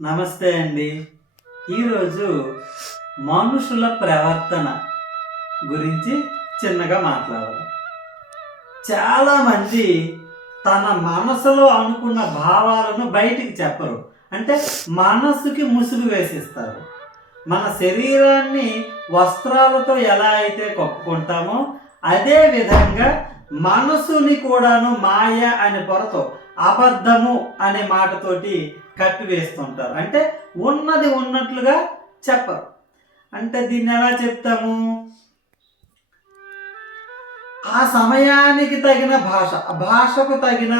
నమస్తే అండి. ఈరోజు మనుషుల ప్రవర్తన గురించి చిన్నగా మాట్లాడదాం. చాలామంది తన మనసులో అనుకున్న భావాలను బయటికి చెప్పరు. అంటే మనసుకి ముసుగు వేసిస్తారు. మన శరీరాన్ని వస్త్రాలతో ఎలా అయితే కప్పుకుంటామో అదే విధంగా మనసుని కూడాను మాయ అనే పొరతో అబద్ధము అనే మాటతోటి కప్పివేస్తుంటారు. అంటే ఉన్నది ఉన్నట్లుగా చెప్పరు. అంటే దీన్ని ఎలా చెప్తాము? ఆ సమయానికి తగిన భాష, ఆ భాషకు తగిన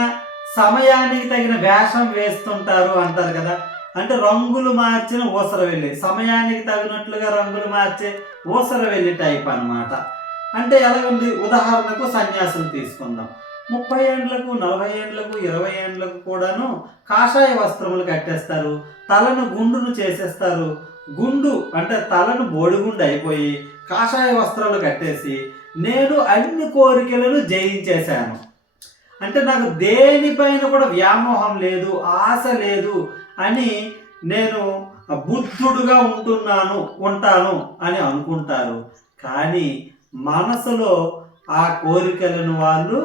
సమయానికి తగిన వేషం వేస్తుంటారు అంటారు కదా. అంటే రంగులు మార్చిన ఊసరవెల్లి, సమయానికి తగినట్లుగా రంగులు మార్చే ఊసరవెల్లి టైప్ అన్నమాట. అంటే ఎలా ఉంది? ఉదాహరణకు సన్యాసులు తీసుకుందాం. 30 ఏండ్లకు, 40 ఏండ్లకు, 20 ఏండ్లకు కూడాను కాషాయ వస్త్రములు కట్టేస్తారు. తలను గుండును చేసేస్తారు. గుండు అంటే తలను బోడిగుండు అయిపోయి కాషాయ వస్త్రాలు కట్టేసి నేను అన్ని కోరికలను జయించేశాను, అంటే నాకు దేనిపైన కూడా వ్యామోహం లేదు, ఆశ లేదు అని నేను బుద్ధుడుగా ఉంటాను అని అనుకుంటారు. కానీ మనసులో ఆ కోరికలను వాళ్ళు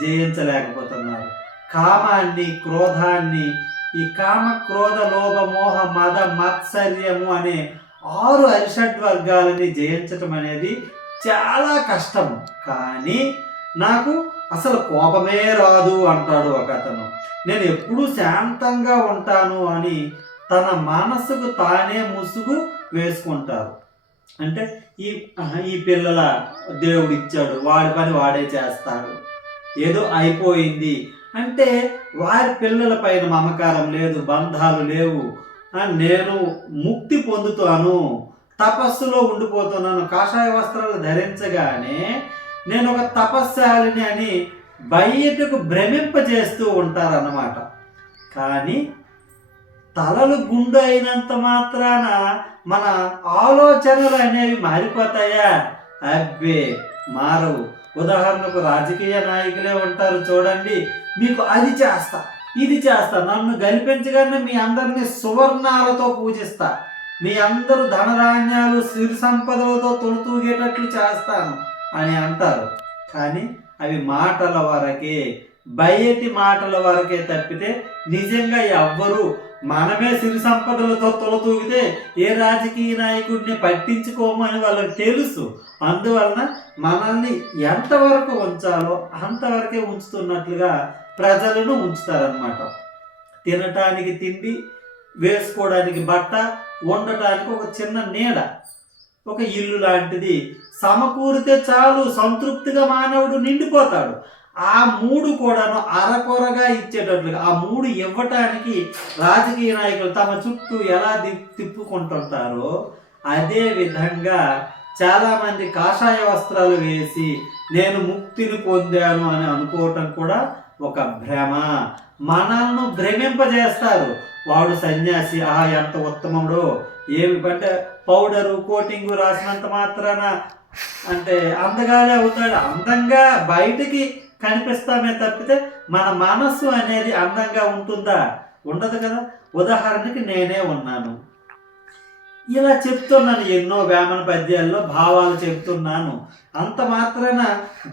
జయించలేకపోతున్నారు. కామాన్ని, క్రోధాన్ని, ఈ కామ, క్రోధ, లోభ, మోహ, మద, మత్సర్యము అనే 6 అరిషడ్ వర్గాలని జయించటం అనేది చాలా కష్టము. కానీ నాకు అసలు కోపమే రాదు అంటాడు ఒక అతను. నేను ఎప్పుడూ శాంతంగా ఉంటాను అని తన మనసుకు తానే ముసుగు వేసుకుంటారు. అంటే ఈ ఈ పిల్లల దేవుడు ఇచ్చాడు, వాడి పని వాడే చేస్తాడు, ఏదో అయిపోయింది అంటే వారి పిల్లల పైన మమకారం లేదు, బంధాలు లేవు. నేను ముక్తి పొందుతాను, తపస్సులో ఉండిపోతున్నాను, కాషాయ వస్త్రాలు ధరించగానే నేను ఒక తపస్శాలిని అని బయటకు భ్రమింపజేస్తూ ఉంటారన్నమాట. కానీ తలలు గుండు అయినంత మాత్రాన మన ఆలోచనలు అనేవి మారిపోతాయా? అబ్బే, మారవు. ఉదాహరణకు రాజకీయ నాయకులే ఉంటారు చూడండి. మీకు అది చేస్తా, ఇది చేస్తా, నన్ను గెలిపించగానే మీ అందరినీ సువర్ణాలతో పూజిస్తా, మీ అందరూ ధనధాన్యాలు, సిరి సంపదలతో తొలుతూగేటట్లు చేస్తాను అని అంటారు. కానీ అవి మాటల వరకే, బయటి మాటల వరకే తప్పితే నిజంగా ఎవ్వరు మనమే సిరి సంపదలతో తొలతూగితే ఏ రాజకీయ నాయకుడిని పట్టించుకోము అని వాళ్ళకి తెలుసు. అందువలన మనల్ని ఎంతవరకు ఉంచాలో అంతవరకే ఉంచుతున్నట్లుగా ప్రజలను ఉంచుతారన్నమాట. తినటానికి తిండి, వేసుకోవడానికి బట్ట, ఉండటానికి ఒక చిన్న నీడ, ఒక ఇల్లు లాంటిది సమకూరితే చాలు, సంతృప్తిగా మానవుడు నిండిపోతాడు. ఆ 3 కూడాను అరకొరగా ఇచ్చేటట్లుగా, ఆ 3 ఇవ్వటానికి రాజకీయ నాయకులు తమ చుట్టూ ఎలా తిప్పుకుంటుంటారో అదే విధంగా చాలామంది కాషాయ వస్త్రాలు వేసి నేను ముక్తిని పొందాను అని అనుకోవటం కూడా ఒక భ్రమ. మనల్ని భ్రమింపజేస్తారు. వాడు సన్యాసి, ఎంత ఉత్తముడో, ఏమి అంటే పౌడరు, కోటింగు రాసినంత మాత్రాన అంటే అందగానే అవుతాడు. అందంగా బయటికి కనిపిస్తామే తప్పితే మన మనస్సు అనేది అందంగా ఉంటుందా? ఉండదు కదా. ఉదాహరణకి నేనే ఉన్నాను, ఇలా చెప్తున్నాను, ఎన్నో వేమన పద్యాల్లో భావాలు చెప్తున్నాను. అంత మాత్రాన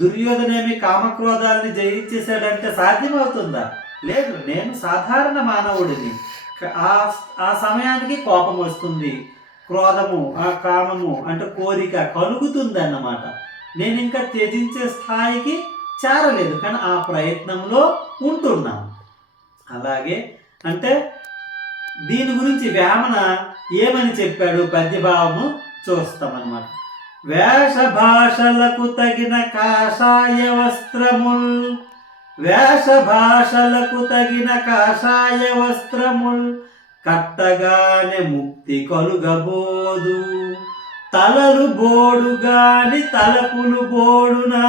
దుర్యోధనేమి కామక్రోధాలని జయించేశాడంటే సాధ్యమవుతుందా? లేదు. నేను సాధారణ మానవుడిని. ఆ సమయానికి కోపం వస్తుంది, క్రోధము, ఆ కామము అంటే కోరిక కలుగుతుంది అన్నమాట. నేను ఇంకా త్యజించే స్థాయికి చేరలేదు, కానీ ఆ ప్రయత్నంలో ఉంటున్నాను. అలాగే అంటే దీని గురించి వేమన ఏమని చెప్పాడు పద్యభావము చూస్తామన్నమాట. వేష భాషలకు తగిన కాషాయ వస్త్రముల్, వేష భాషలకు తగిన కాషాయ వస్త్రముల్ కట్టగానే ముక్తి కలుగబోదు, తలలు బోడుగాని తలపులు బోడునా,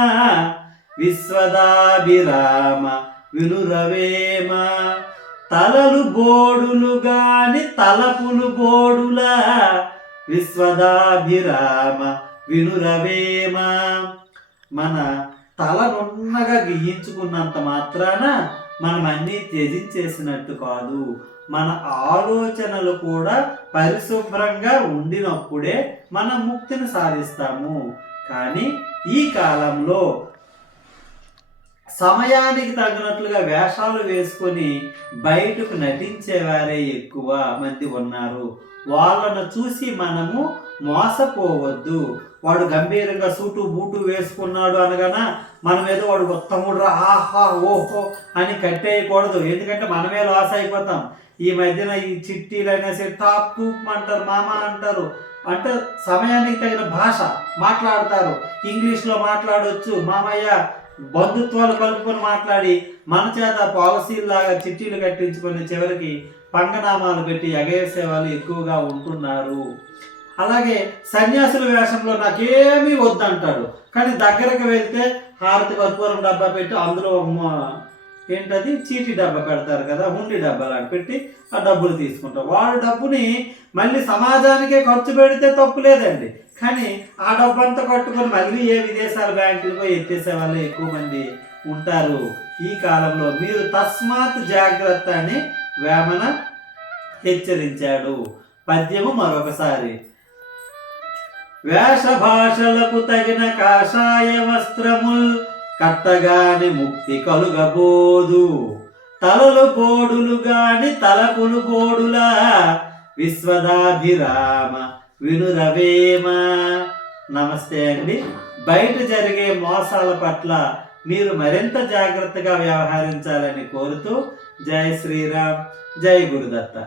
విశ్వదాభిరామ వినురవేమ. తలలు బోడులు గాని తలపులు బోడులా, విశ్వదాభిరామ వినురవేమ. మన తల నున్నగా గీయించుకున్నంత మాత్రాన మనం అన్నీ త్యజించేసినట్టు కాదు. మన ఆలోచనలు కూడా పరిశుభ్రంగా ఉండినప్పుడే మనం ముక్తిని సాధిస్తాము. కానీ ఈ కాలంలో సమయానికి తగినట్లుగా వేషాలు వేసుకొని బయటకు నటించేవారే ఎక్కువ మంది ఉన్నారు. వాళ్ళను చూసి మనము మోసపోవద్దు. వాడు గంభీరంగా సూటు బూటు వేసుకున్నాడు అనగానే మనం ఏదో వాడు ఉత్తముడు రా ఆహా ఓహో అని కట్టేయకూడదు. ఎందుకంటే మనమే లాస్ అయిపోతాం. ఈ మధ్యన ఈ చిట్టీలు అనేసి టాప్ టూప్ అంటారు, మామ అంటారు. అంటే సమయానికి తగిన భాష మాట్లాడతారు. ఇంగ్లీష్లో మాట్లాడవచ్చు మామయ్య, బంధుత్వాలు కలుపుకొని మాట్లాడి మన చేత పాలసీల్లాగా చిట్టీలు కట్టించుకొని చివరికి పంగనామాలు పెట్టి ఎగేసే వాళ్ళు ఎక్కువగా ఉంటున్నారు. అలాగే సన్యాసుల వేషంలో నాకేమీ వద్దంటాడు, కానీ దగ్గరకు వెళ్తే హారతి కర్పూరం డబ్బా పెట్టి అందులో ఏంటది చీటీ డబ్బా పెడతారు కదా, హుండీ డబ్బా లాంటి పెట్టి ఆ డబ్బులు తీసుకుంటారు. వాడు డబ్బుని మళ్ళీ సమాజానికే ఖర్చు పెడితే తప్పు లేదండి, కానీ ఆ డబ్బంతా కట్టుకొని మళ్ళీ ఏ విదేశాల బ్యాంకులకు ఎత్తేసే వాళ్ళు ఎక్కువ మంది ఉంటారు. ఈ కాలంలో మీరు తస్మాత్ జాగ్రత్త అని వేమన హెచ్చరించాడు. పద్యము మరొకసారి. వేష భాషలకు తగిన కాషాయ వస్త్రముల్ కట్టగాని ముక్తి కలుగబోదు. తలలు బోడులు గాని తలపులు బోడులా విశ్వదాభిరామ వినురవేమ. నమస్తే అండి. బయట జరిగే మోసాల పట్ల మీరు మరింత జాగ్రత్తగా వ్యవహరించాలని కోరుతూ జై శ్రీరామ్, జై గురుదత్త.